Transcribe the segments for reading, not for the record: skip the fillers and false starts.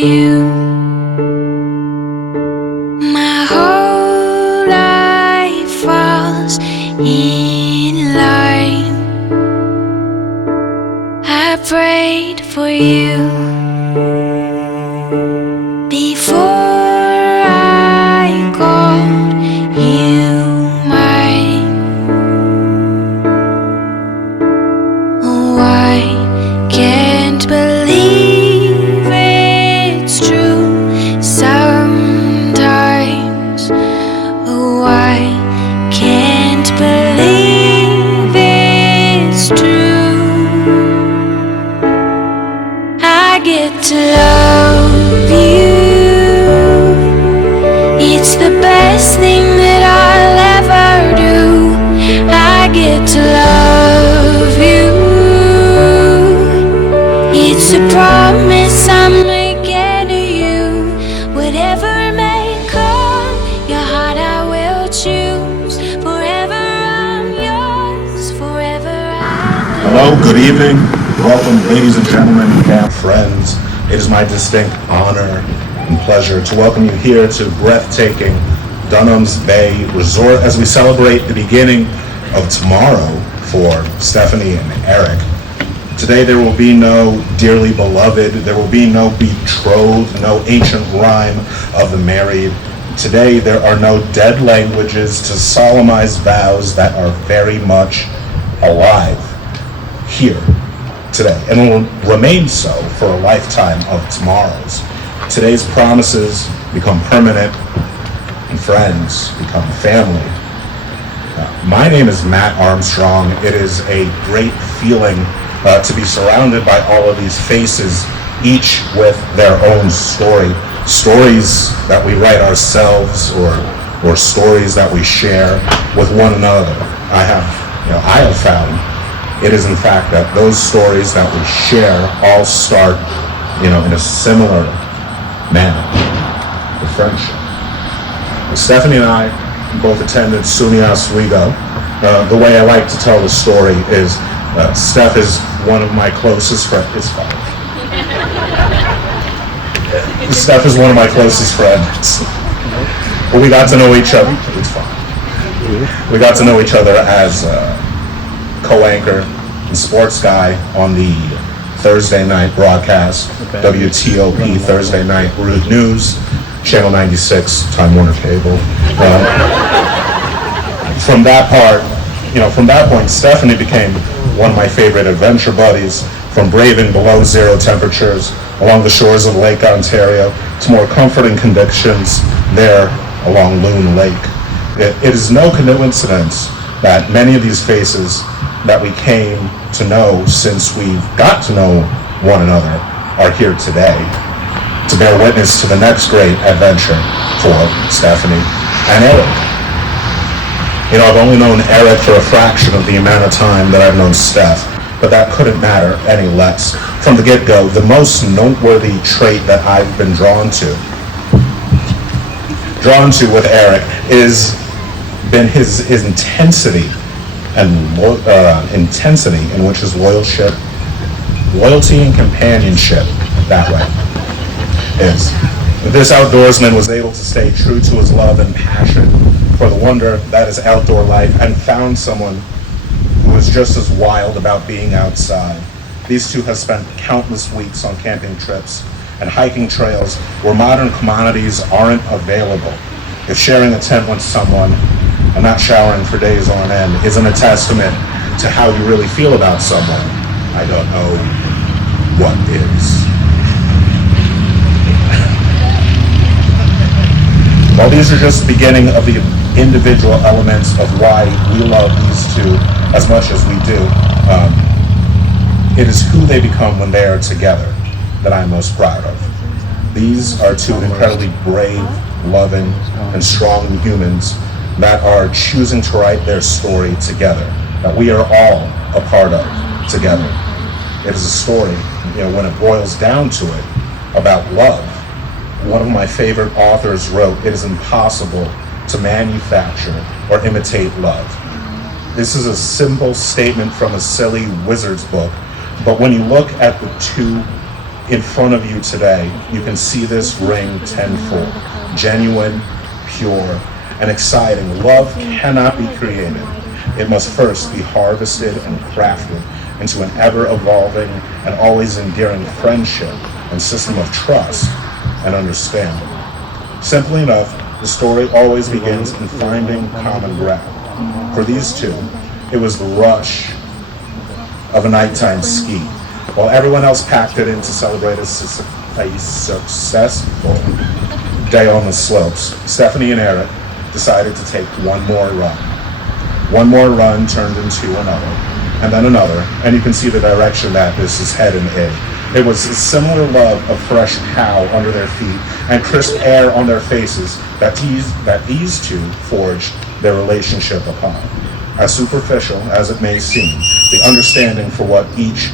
you. My whole life falls in line. I prayed for you before I called you mine. Oh, I can't believe it's true sometimes. Oh, I can't believe it's true. I get to love you. It's the best thing that I'll ever do. I get to love you. It's a promise I'm making to you. Whatever may come, your heart I will choose. Forever I'm yours, forever I Hello, good evening. Welcome, ladies and gentlemen, camp friends. It is my distinct honor and pleasure to welcome you here to breathtaking Dunham's Bay Resort as we celebrate the beginning of tomorrow for Stephanie and Eric. Today there will be no dearly beloved, there will be no betrothed, no ancient rhyme of the married. Today there are no dead languages to solemnize vows that are very much alive here today and will remain so for a lifetime of tomorrows. Today's promises become permanent and friends become family. My name is Matt Armstrong. It is a great feeling to be surrounded by all of these faces, each with their own story. Stories that we write ourselves or stories that we share with one another. I have found it is in fact that those stories that we share all start, in a similar manner, the friendship. Stephanie and I both attended SUNY Oswego. The way I like to tell the story is Steph is one of my closest friends. It's fine. Steph is one of my closest friends. But we got to know each other. It's fine. We got to know each other as co-anchor and sports guy on the Thursday night broadcast, WTOP Thursday Night Root News, Channel 96, Time Warner Cable. From that point, Stephanie became one of my favorite adventure buddies, from braving below zero temperatures along the shores of Lake Ontario to more comforting conditions there along Loon Lake. It is no coincidence that many of these faces that we came to know since we've got to know one another are here today to bear witness to the next great adventure for Stephanie and Eric. I've only known Eric for a fraction of the amount of time that I've known Steph, but that couldn't matter any less. From the get-go, the most noteworthy trait that I've been drawn to with Eric is been his intensity and intensity in which his loyalty and companionship that way is. This outdoorsman was able to stay true to his love and passion for the wonder that is outdoor life and found someone who is just as wild about being outside. These two have spent countless weeks on camping trips and hiking trails where modern commodities aren't available. If sharing a tent with someone and not showering for days on end isn't a testament to how you really feel about someone, I don't know what is. While these are just the beginning of the individual elements of why we love these two as much as we do, it is who they become when they are together that I'm most proud of. These are two incredibly brave, loving, and strong humans that are choosing to write their story together, that we are all a part of together. It is a story, when it boils down to it, about love. One of my favorite authors wrote, "It is impossible to manufacture or imitate love." This is a simple statement from a silly wizard's book, but when you look at the two in front of you today, you can see this ring tenfold. Genuine, pure, and exciting. Love cannot be created. It must first be harvested and crafted into an ever-evolving and always endearing friendship and system of trust and understanding. Simply enough, the story always begins in finding common ground. For these two, it was the rush of a nighttime ski. While everyone else packed it in to celebrate a successful day on the slopes, Stephanie and Eric decided to take one more run. One more run turned into another, and then another, and you can see the direction that this is heading in. It was a similar love of fresh cow under their feet and crisp air on their faces that these two forged their relationship upon. As superficial as it may seem, the understanding for what each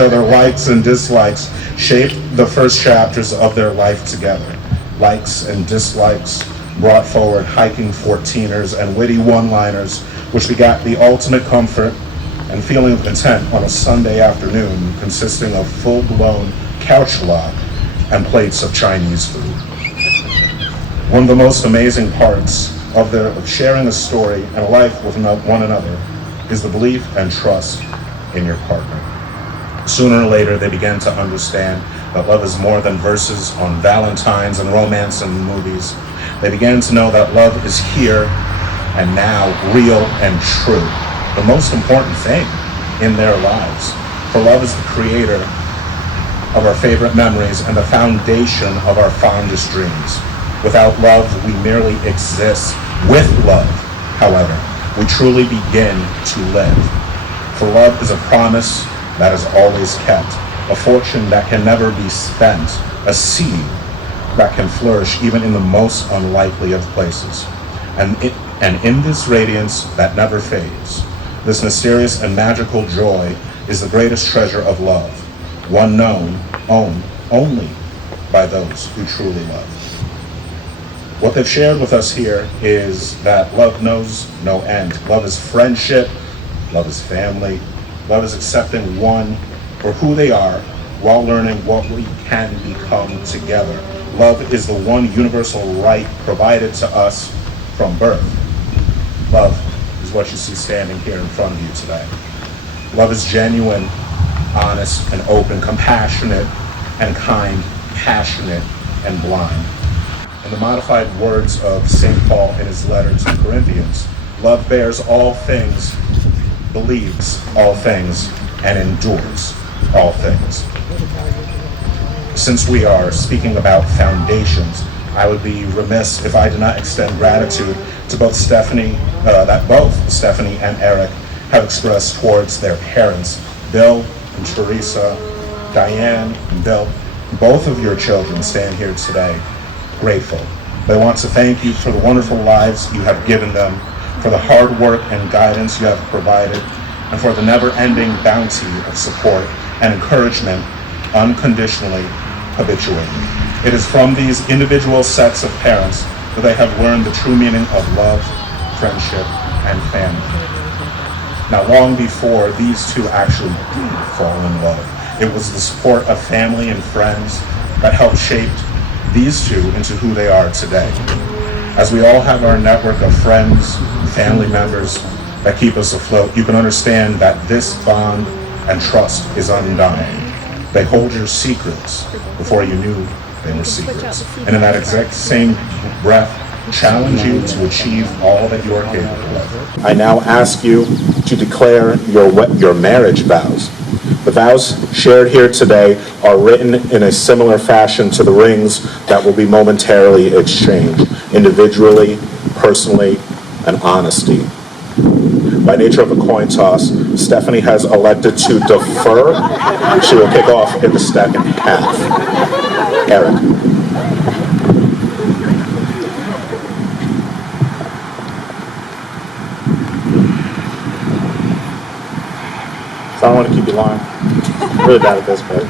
other likes and dislikes shaped the first chapters of their life together. Likes and dislikes brought forward hiking 14ers and witty one-liners, which begat the ultimate comfort and feeling of content on a Sunday afternoon, consisting of full-blown couch lock and plates of Chinese food. One of the most amazing parts of sharing a story and a life with one another is the belief and trust in your partner. Sooner or later, they began to understand that love is more than verses on Valentine's and romance and movies. They began to know that love is here and now, real and true, the most important thing in their lives. For love is the creator of our favorite memories and the foundation of our fondest dreams. Without love, we merely exist. With love, however, we truly begin to live. For love is a promise that is always kept, a fortune that can never be spent, a seed that can flourish even in the most unlikely of places. And in this radiance that never fades, this mysterious and magical joy is the greatest treasure of love, one known only by those who truly love. What they've shared with us here is that love knows no end. Love is friendship, love is family, love is accepting one for who they are while learning what we can become together. Love is the one universal right provided to us from birth. Love is what you see standing here in front of you today. Love is genuine, honest, and open, compassionate and kind, passionate and blind. In the modified words of St. Paul in his letter to the Corinthians, love bears all things, believes all things, and endures all things. Since we are speaking about foundations, I would be remiss if I did not extend gratitude to both Stephanie and Eric have expressed towards their parents, Bill and Teresa, Diane and Bill. Both of your children stand here today grateful. They want to thank you for the wonderful lives you have given them, for the hard work and guidance you have provided, and for the never-ending bounty of support and encouragement unconditionally habituated. It is from these individual sets of parents that they have learned the true meaning of love, friendship, and family. Now, long before these two actually did fall in love, it was the support of family and friends that helped shape these two into who they are today. As we all have our network of friends, family members that keep us afloat, you can understand that this bond and trust is undying. They hold your secrets before you knew they were secrets. And in that exact same breath, challenge you to achieve all that you are capable of. I now ask you to declare your marriage vows. The vows shared here today are written in a similar fashion to the rings that will be momentarily exchanged, individually, personally, and honesty. By nature of a coin toss, Stephanie has elected to defer. She will kick off in the second half. Eric. So I don't want to keep you long. I'm really bad at this, but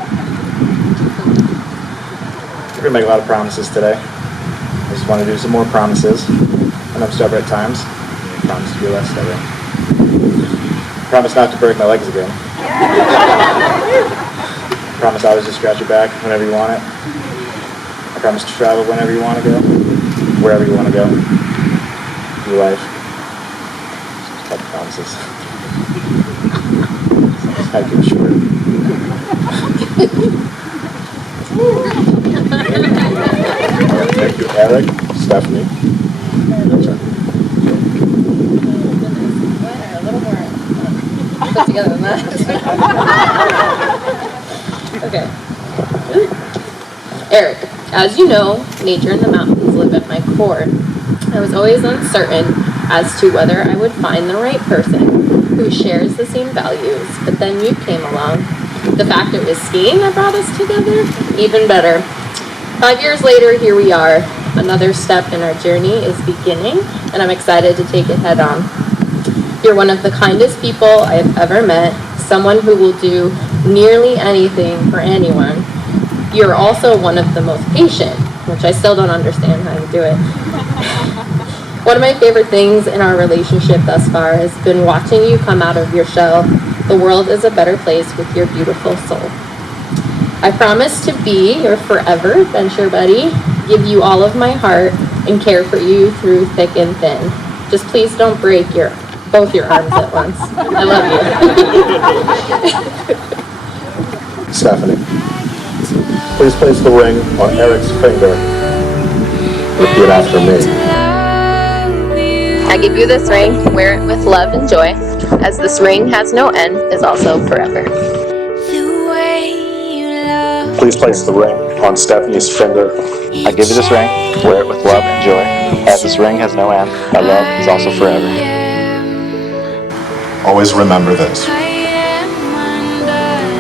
we're going to make a lot of promises today. I just want to do some more promises. And I'm stubborn at times. I promise to be less stubborn. Promise not to break my legs again. Promise always to scratch your back whenever you want it. I promise to travel whenever you want to go, wherever you want to go. Your life. Just type of promises. Just gotta keep it short. Thank you, Eric, Stephanie. Your turn. A little more put together than that. Okay. Eric, as you know, nature and the mountains live at my core. I was always uncertain as to whether I would find the right person who shares the same values, but then you came along. The fact it was skiing that brought us together, even better. 5 years later, here we are. Another step in our journey is beginning, and I'm excited to take it head on. You're one of the kindest people I have ever met, someone who will do nearly anything for anyone. You're also one of the most patient, which I still don't understand how you do it. One of my favorite things in our relationship thus far has been watching you come out of your shell. The world is a better place with your beautiful soul. I promise to be your forever adventure buddy, give you all of my heart, and care for you through thick and thin. Just please don't break both your arms at once. I love you. Stephanie, please place the ring on Eric's finger. Repeat after me. I give you this ring, wear it with love and joy, as this ring has no end, is also forever. The way you love Please place the ring on Stephanie's finger. I give you this ring, wear it with love and joy. As this ring has no end, my love is also forever. Always remember this.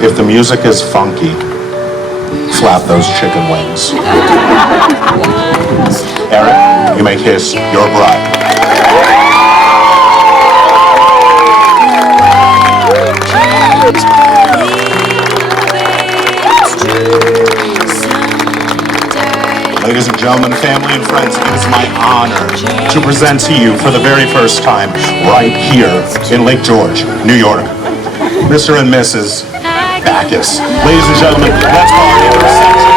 If the music is funky, flap those chicken wings. Eric, you may kiss your bride. Ladies and gentlemen, family and friends, it is my honor to present to you for the very first time right here in Lake George, New York, Mr. and Mrs. Backus. Ladies and gentlemen, let's call it the reception.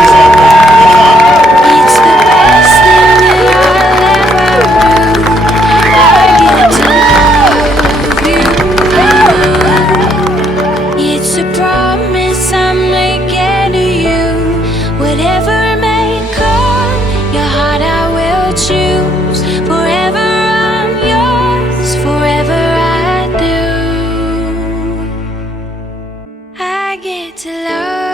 It's the best thing that I'll ever do. I get to love you. It's a promise I'm making to you. Whatever may come, your heart I will choose. Forever I'm yours, forever I do. I get to love